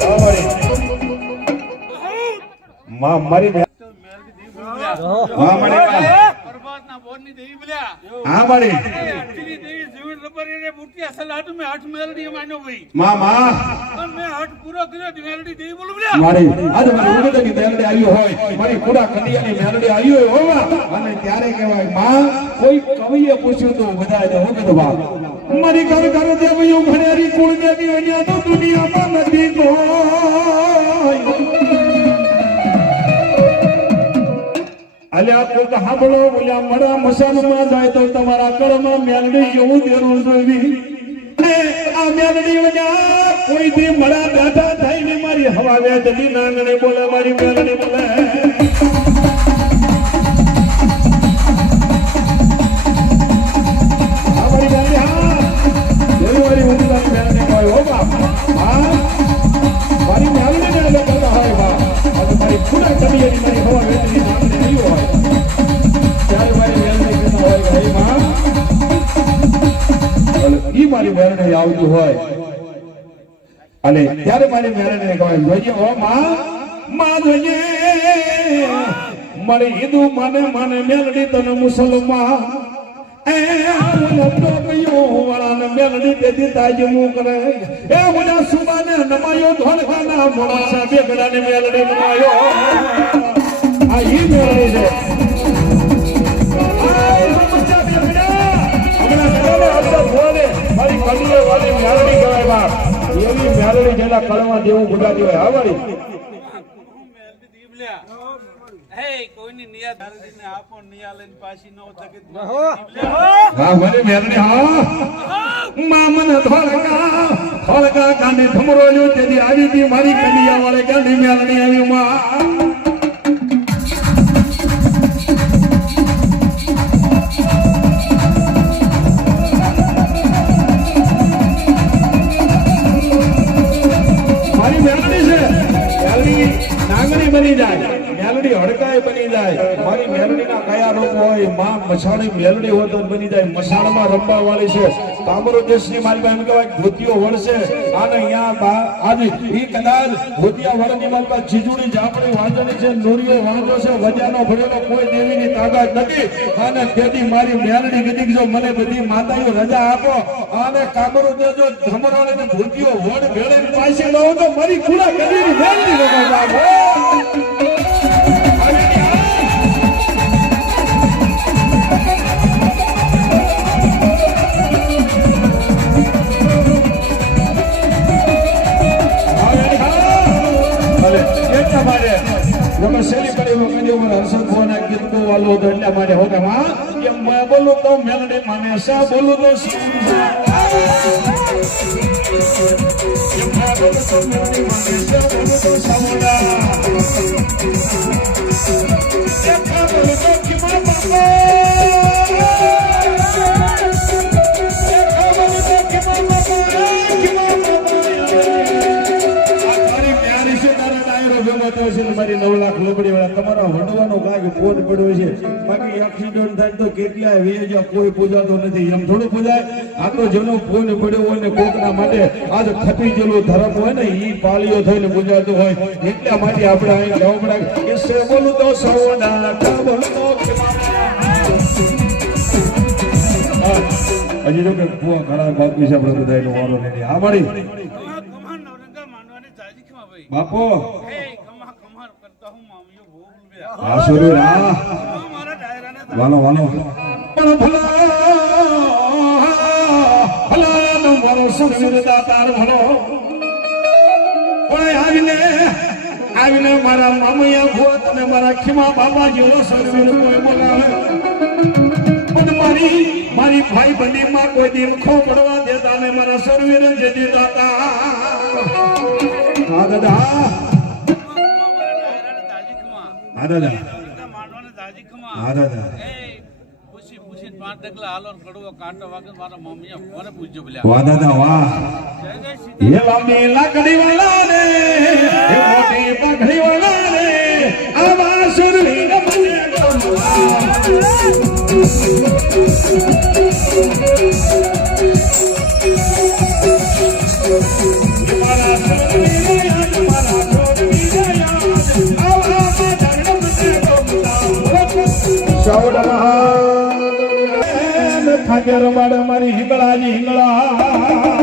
હા, મારી. માં મારી બેન. હા મારી માં. પરબાતના બોરની દેવી બોલ્યા હા મારી એ દેવી જીવન રબર એને બુટી અસલ હાટુ મેં હઠ મેલડી માન્યો ભાઈ. માં માં. પણ મેં હઠ પૂરો કર્યો મેલડી દેવી બોલું બોલ્યા મારી આજે મારી ઉડેની મેલડી આવી હોય. મારી કુડા કડિયાની મેલડી આવી હોય હોવા. અને ત્યારે કહેવાયમાં કોઈ કવિએ પૂછ્યું તો બધા તો હું કીધું બા મારી ઘર ઘર દેવયું કોક હાંભળો બોલ્યા મડા મસાનમાં જાય તો તમારા કળમાં મેલડી એવું દેરું જોવી અને આ મેલડી વજા કોઈ દી મડા બેઠા થઈને મારી હવા વેચતી નાંગણે બોલે મારી મેલડી બોલે. મારી મેલડી, મારી. મારી ને લગતા હોય બા મારી ખુદા કડિયાની મારી હવા વેચતી મારી મેરણે આવતું હોય. અને ત્યારે મારી મેરણે કહેવાયમાં માં મારી હિન્દુ મને મને મેલડી તને મુસલમાન. એ તો કયો વાળાને મેલડી તેથી તાજમું કરે. એ મુના સુબાને નમાયો ધોળખાના મોડા સાબે ગડાને મેલડી નમાયો. આ ઈ મેલડી ધોળકા ધોળકા ગુજરાતી હોય. જો તેથી આવી હતી મારી કંડિયા વાળે કાંડી મેલડી આવી માં બની જાય. મારી મેલડીના કયા રોગ હોય, માં મસાણી મેલડી હોય તો બની જાય. મસાણમાં રમવા વાળી છે. કામરો દેશની મારી પાસે એમ કહેવાય ભૂતિયો વળશે અને અહીંયા આજે ઈ કદાચ ભૂતિયા વળની મારી પાસે ખીજુડી જાપડી વાંચણી છે નુરિયો વાંધો છે. વજાનો ભરેલો કોઈ દેવીની તાકાત નથી. અને તેથી મારી મેલડી કીધી જો મને બધી માતાઓ રજા આપો. અને કામરો દેજો ધમરાને ને ભૂતિયો વડ ભેળે પાસે લો તો મારી ખુલા કદીની મેલડી લોકો લોકો શેરી પડી એવો કહેજો, મારે હર્ષદ ભુવાના ગીત બહુ વાલો હતો એટલા માટે હો કે માં, કે મેં બોલું તો કાંઈક પડ્યો છે. બાકી એક્સિડન્ટ થાય તો કેટલાય વેજા કોઈ પૂજાતો નથી. એમ થોડું પૂજાય? આ તો જેનો ફોન પડ્યો હોય ને કોકના માટે આજ ખપી જેલો ધરમ હોય ને ઈ પાળીઓ થઈને પૂજાતો હોય. એટલા માટે આપણે અહીં ગાવ પડે કે સે બોલું તો સૌના કા બોલું તો હજી જો કે ભૂવા ઘણા બાકી છે આપણે બધા એનો વારો નથી. આ મારી. બાપો હે કમા કમા કરતા હું મામિયો આવીને મારા મામૈયા ભૂત અને મારા ખીમા બાબા જેવો સુરવીર કોઈ બોલાવે મારી મારી ભાઈ બની માં કોઈ દિન ખો પડવા દેતા ને મારા સરવીર જેથી દાતા દાદા. હા દાદા હા દાદા વાહ. દાદા વાહ એ લાંબી લાકડી વાળા રે એ મોટી પગડી વાળા રે આવા સુરવી ને મને ગમવા મારા રમાડે મારી હિંગળાજી હિંગળા.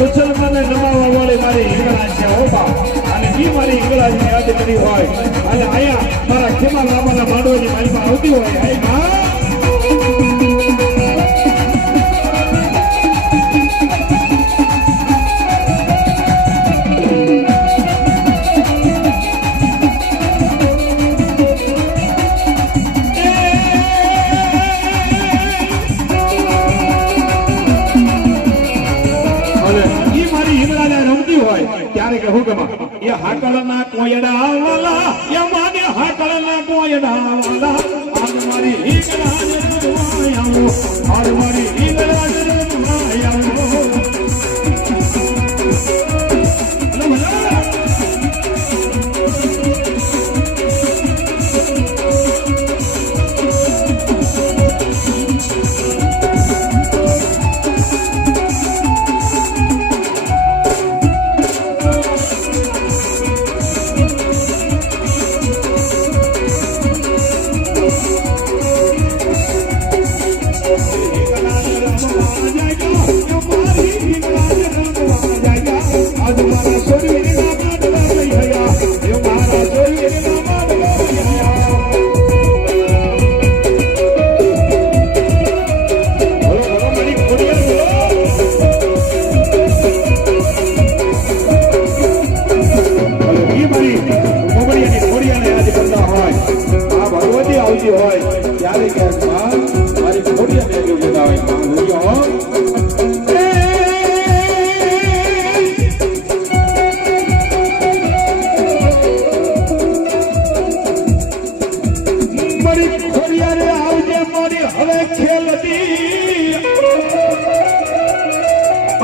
મુસલમાને નમાવા વાળી મારી હિંગળાજ. છે ઓબા અને એ મારી હિંગળાજની યાદ કરી હોય. અને અહીંયા મારા ખેમા લામાના માંડવાની મારીમાં આવતી હોય.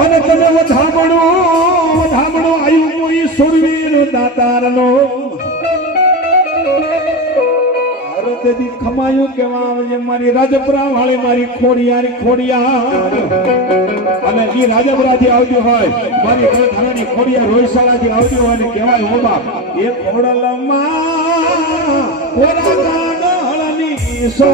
અને તમે વધામણો વધામણો આયુ કોઈ સુરવીર દાતારનો. તેથી ખમાયું કેવા આવજે મારી રાજપરા વાળી મારી ખોડિયારી ખોડિયા અને એ રાજપરા થી આવતી હોય, મારી ઘરાની ખોડિયા રોહિશાળા થી આવતી હોય ને કહેવાય હો બાપ, એ ખોડલમાં ખોડા ગાડળની સો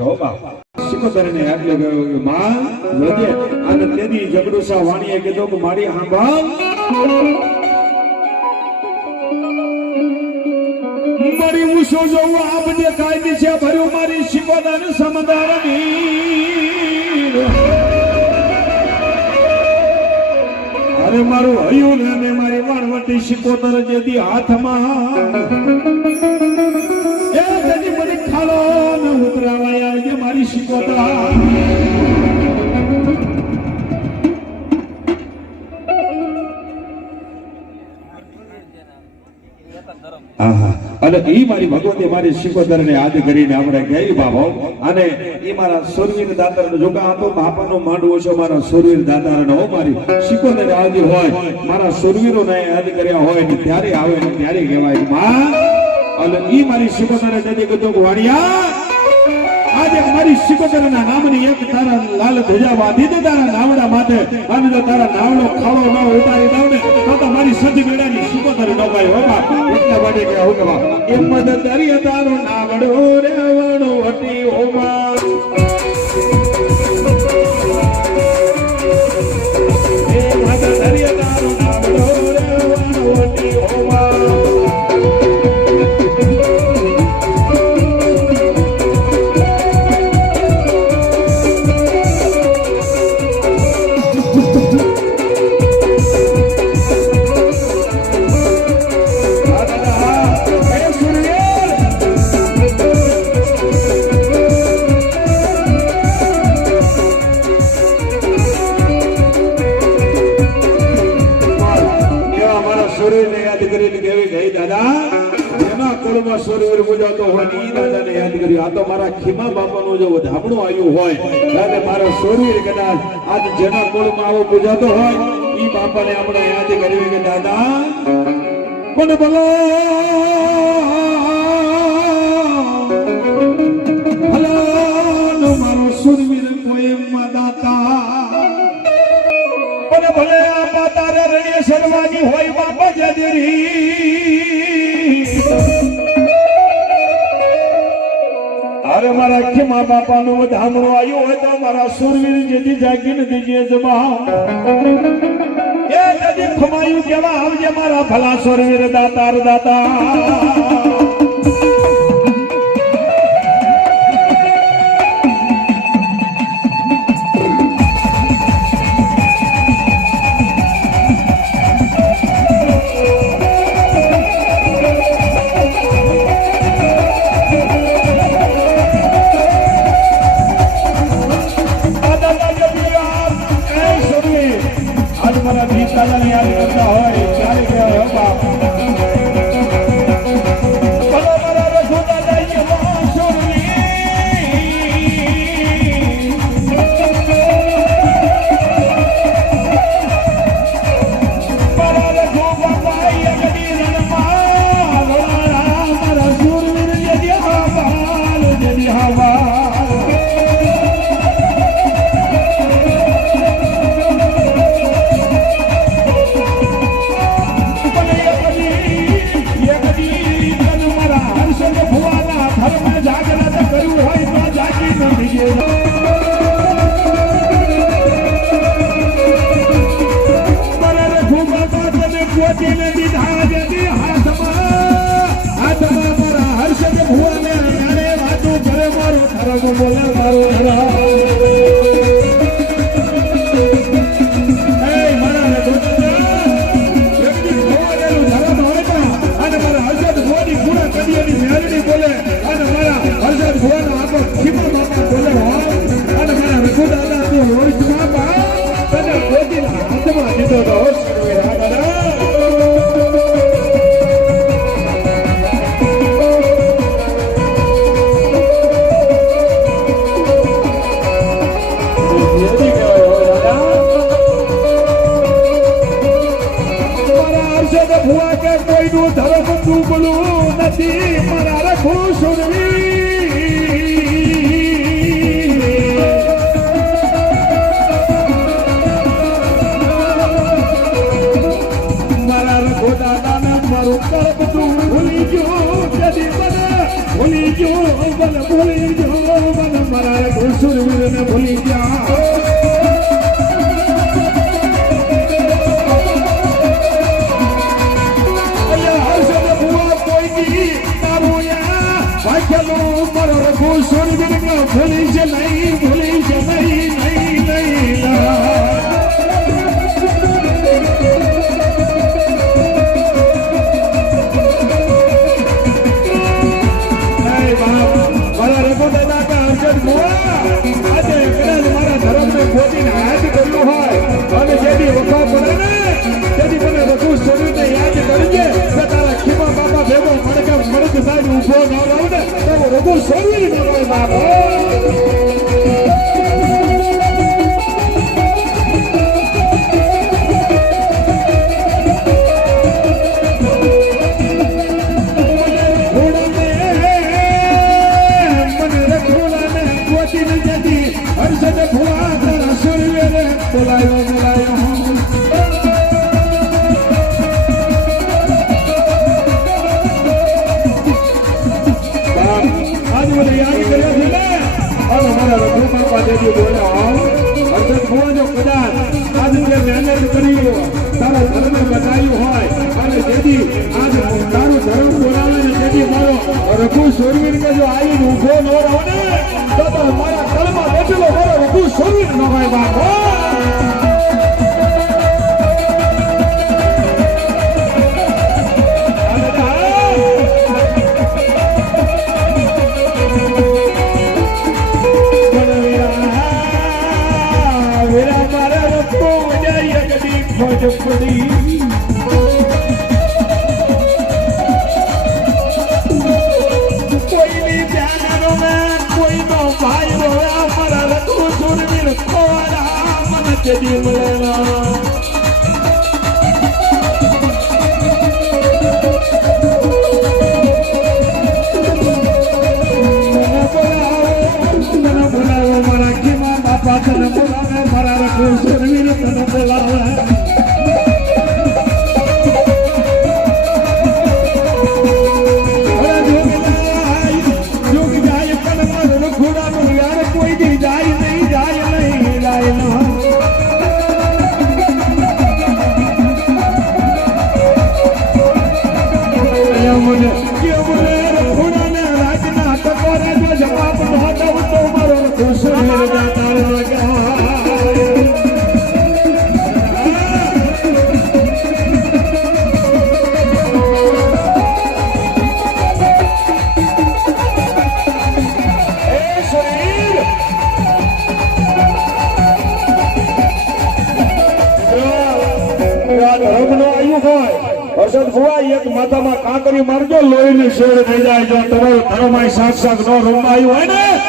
છે હો બાપ શિકોદરને આટલો ગયો કે માં વધે અને તેદી જગડુસા વાણીએ કીધું કે મારી હાંભળ. મારી ઉછો જોઉં આ કાયદી છે, ભર્યો મારી શિકોદર સમદારની અરે મારું હયું ને મારી વાણવટી શિકોદર જેથી હાથમાં. બાપાનો માંડવો છે, મારા સુરવીર દાતાર નો મારી. શિકોતર આવી હોય, મારા સુરવીરો ને યાદ કર્યા હોય ત્યારે આવે ત્યારે કહેવાય, માં, અને ઈ મારી શિકોદર કીધું વાણિયા આજે અમારી શિકોતરના નામની એક તારા લાલ ધજા બાંધી દે તારા નાવડા માથે. અને જો તારા નાવડો ખાડો ન ઉતારી દઉં ને, તો મારી સજી મેળાની શિકોતર ન ગાય હો બાપ. એટલા માટે કે હું કહેવા હિંમત દરિય તારો નાવડો રેવણો વટી ઓમા મારા ખીમા બાપાનું જો ધામણું આવ્યું હોય, ત્યારે મારો સૂર્યવીર કદાચ આજ જેના કુળમાં આવો પૂજાતો હોય, ઈ બાપાને આપણે યાદ કર્યું કે, દાદા પણ બોલો સૂરવીર કોઈ દાતા. અને ભલે આ પાતારે રણીએ સરવાની હોય બાપા જદરી. અરે મારા ખીમા બાપાનું ધામણું આવ્યું હોય તો મારા સુરવીર જેથી જાગીને દીજે જબા એ નદી ખમાયું કેવા આવજે મારા ભલા સુરવીર દાતાર દાતા. the police જતી નહીં જતી અર્જન ભુવા તારા સૂર્યને બોલાયો બોલાયો તારા ધર્મ બતાવ્યું હોય, અને તેથી આજ રઘુ સોરવીર કે જો આવી ઊભો ન રહો ને. તો તો મારા કલમાં બેઠેલો મારો રઘુ સોરવીર ન હોય બાપ. મને મને ભુવા એક માથામાં કાંકરી મારજો, લોહીની શેડ થઈ જાય જો તમારો ધર્મ સાક્ષાત ન રમવા આવ્યું હોય ને?